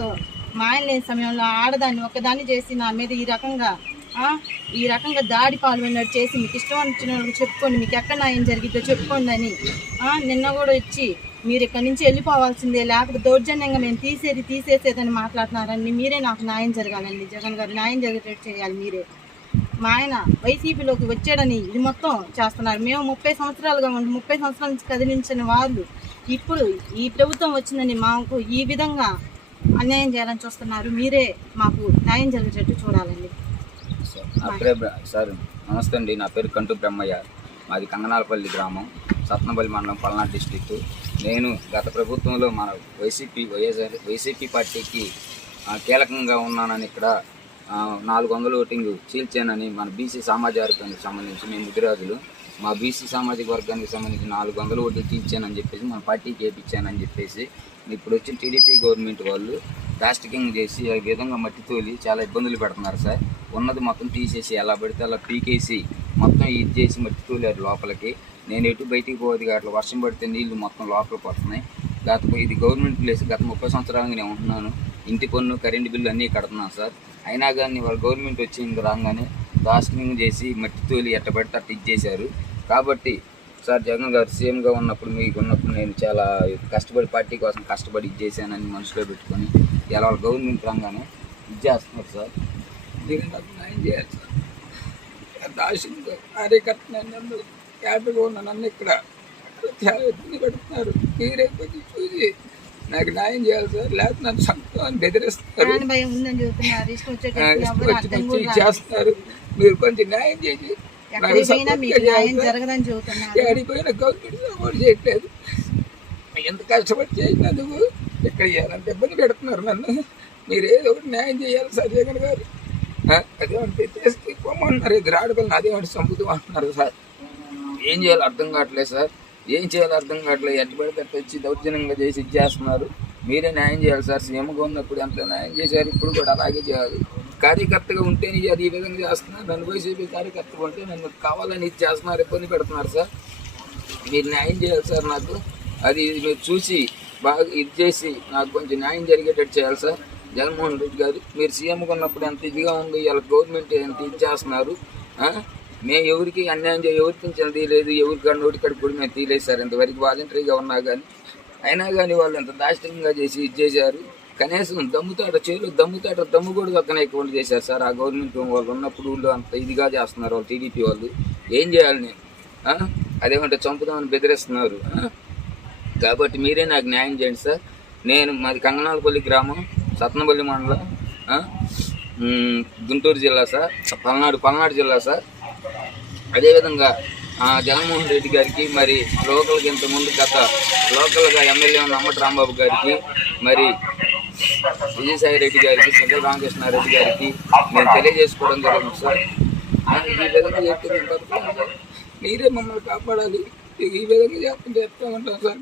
ఆడపిల్లలతో మా ఆయన లేని సమయంలో ఆడదాన్ని ఒకదాన్ని చేసి నా మీద ఈ రకంగా ఈ రకంగా దాడి పాల్గొన్నట్టు చేసి మీకు ఇష్టం వచ్చిన వాళ్ళకి చెప్పుకోండి. మీకు ఎక్కడ న్యాయం జరిగిద్దో చెప్పుకోండి అని నిన్న కూడా వచ్చి మీరు ఇక్కడి నుంచి వెళ్ళిపోవాల్సిందే. లేకపోతే దౌర్జన్యంగా మేము తీసేది తీసేసేదని మాట్లాడుతున్నారండి మీరే నాకు న్యాయం జరగాలండి. జగన్ గారు న్యాయం జరిగేటట్టు చేయాలి మీరే. మా ఆయన వైసీపీలోకి వచ్చాడని ఇది మొత్తం చేస్తున్నారు. మేము ముప్పై సంవత్సరాలుగా ఉండి ముప్పై సంవత్సరాల నుంచి కదిలించిన వాళ్ళు ఇప్పుడు ఈ ప్రభుత్వం వచ్చిందని మాకు ఈ విధంగా అన్యాయం చేయాలని చూస్తున్నారు. మీరే మాకు న్యాయం జరిగేటట్టు చూడాలండి. సార్ నమస్తే అండి. నా పేరు కంటు బ్రహ్మయ్య. మాది కంగనాలపల్లి గ్రామం సత్నపల్లి మండలం పల్నాడు డిస్టిక్ నేను గత ప్రభుత్వంలో మన వైసీపీ వైఎస్ఆర్ వైసీపీ పార్టీకి కీలకంగా ఉన్నానని ఇక్కడ నాలుగు వందల ఓటింగ్ చీల్చానని మన బీసీ సామాజిక వర్గానికి సంబంధించి మేము ముదిరాజులు. మా బీసీ సామాజిక వర్గానికి సంబంధించి నాలుగు వందల ఓట్లు చీల్చానని చెప్పేసి మన పార్టీకి వేయించానని చెప్పేసి ఇప్పుడు వచ్చిన టీడీపీ గవర్నమెంట్ వాళ్ళు ప్లాస్టికింగ్ చేసి ఆ విధంగా మట్టి తోలి చాలా ఇబ్బందులు పెడుతున్నారు సార్. ఉన్నది మొత్తం తీసేసి ఎలా పడితే అలా పీకేసి మొత్తం ఇది చేసి మట్టి తోలారు లోపలికి. నేను ఎటు బయటికి పోదు అట్లా వర్షం పడితే నీళ్ళు మొత్తం లోపలికి వస్తున్నాయి. గత ఇది గవర్నమెంట్ ప్లేస్ గత ముప్పై సంవత్సరాలుగా నేను ఉంటున్నాను. ఇంటి పన్ను కరెంటు బిల్లు అన్నీ కడుతున్నాను సార్. అయినా కానీ వాళ్ళ గవర్నమెంట్ వచ్చి రాగానే ప్లాస్టింగ్ చేసి మట్టి తోలి ఎట్ట పడితే అట్ట ఇచ్చేశారు కాబట్టి సార్ జగన్ గారు సీఎంగా ఉన్నప్పుడు మీకు ఉన్నప్పుడు నేను చాలా కష్టపడి పార్టీ కోసం కష్టపడి ఇచ్చేసానని మనసులో పెట్టుకొని ఇలా వాళ్ళ గవర్నమెంట్ రాగానే ఇచ్చేస్తున్నారు సార్. ఏం న్యాయం చేయాలి సార్. దాసింగ్ కార్యకర్త నన్ను హ్యాపీగా ఉన్న నన్ను ఇక్కడ చాలా ఇబ్బంది పెడుతున్నారు మీరే కొంచెం చూసి నాకు న్యాయం చేయాలి సార్. లేకపోతే నన్ను సంతం బెదిరిస్తారు. వచ్చి చేస్తున్నారు మీరు కొంచెం న్యాయం చేసి నాకు ఎక్కడికి పోయినా support మీకు గా న్యాయం చేయాలి సార్. జరగదని చెబుతున్నారు. ఏడిపోయిన గవర్నమెంట్ సపోర్ట్ చేయట్లేదు. ఎంత కష్టపడి చేసినందుకు ఇక్కడ ఎంత ఇబ్బంది పెడుతున్నారు నన్ను? మీరు ఏదో ఒకటి న్యాయం చేయాలి సార్ జగన్ గారు. అదేమంటే తీసుకు పొమ్మన్నారు ఇద్దరు ఆడపిల్లని అదేమంటే చంపుతూ అంటున్నారు సార్. ఏం చేయాలో అర్థం కావట్లేదు సార్. ఏం చేయాలో అర్థం కావట్లేదు. ఎట్టుబడి పడితే వచ్చి దౌర్జన్యంగా చేసి ఇచ్చేస్తున్నారు. మీరే న్యాయం చేయాలి సార్. సీఎంగా ఉన్నప్పుడు ఎంత న్యాయం చేశారు ఇప్పుడు కూడా అలాగే చేయాలి. కార్యకర్తగా ఉంటేనే అది ఈ విధంగా చేస్తున్నారు. నన్ను వైసీపీ కార్యకర్తగా ఉంటే నన్ను కావాలని ఇది చేస్తున్నారు ఇబ్బంది పెడుతున్నారు సార్. మీరు న్యాయం చేయాలి సార్ నాకు. అది మీరు చూసి బాగా ఇది చేసి నాకు కొంచెం న్యాయం జరిగేటట్టు చేయాలి సార్. జగన్మోహన్ రెడ్డి గారు మీరు సీఎంగా ఉన్నప్పుడు ఎంత ఇదిగా ఉంది ఇలా గవర్నమెంట్ ఎంత ఇది చేస్తున్నారు మేము ఎవరికి అన్యాయం చేయ ఎవరికి పింఛన్ తీయలేదు ఎవరికి కానీ నోటి కూడా మేము తీయలేదు సార్. ఇంతవరకు వాలంటరీగా ఉన్నా కానీ అయినా కానీ వాళ్ళు ఎంత దాష్టికంగా చేసి ఇది చేశారు కనీసం దమ్ముతాట చేలు దమ్ముతాట దమ్ము కూడా దక్కనే ఎక్కువ చేశారు సార్. ఆ గవర్నమెంట్ వాళ్ళు ఉన్నప్పుడు ఊళ్ళో అంత ఇదిగా చేస్తున్నారు వాళ్ళు టీడీపీ వాళ్ళు. ఏం చేయాలి నేను? అదేమంటే చంపుదామని బెదిరిస్తున్నారు. కాబట్టి మీరే నాకు న్యాయం చేయండి సార్. నేను మాది కంగనాలపల్లి గ్రామం సత్నపల్లి మండలం గుంటూరు జిల్లా సార్. పల్నాడు పల్నాడు జిల్లా సార్. అదేవిధంగా ఆ, జగన్మోహన్ రెడ్డి గారికి మరి లోకల్కి ఇంతకుముందు గత లోకల్గా ఎమ్మెల్యే ఉన్న అమ్మటి రాంబాబు గారికి మరి విజయసాయి రెడ్డి గారికి సజ్జల రామకృష్ణారెడ్డి గారికి నేను తెలియజేసుకోవడం జరిగింది సార్. ఈ విధంగా చెప్తే సార్. మీరే మమ్మల్ని కాపాడాలి. ఈ విధంగా చెప్తుంటే చెప్తా ఉంటాం సార్.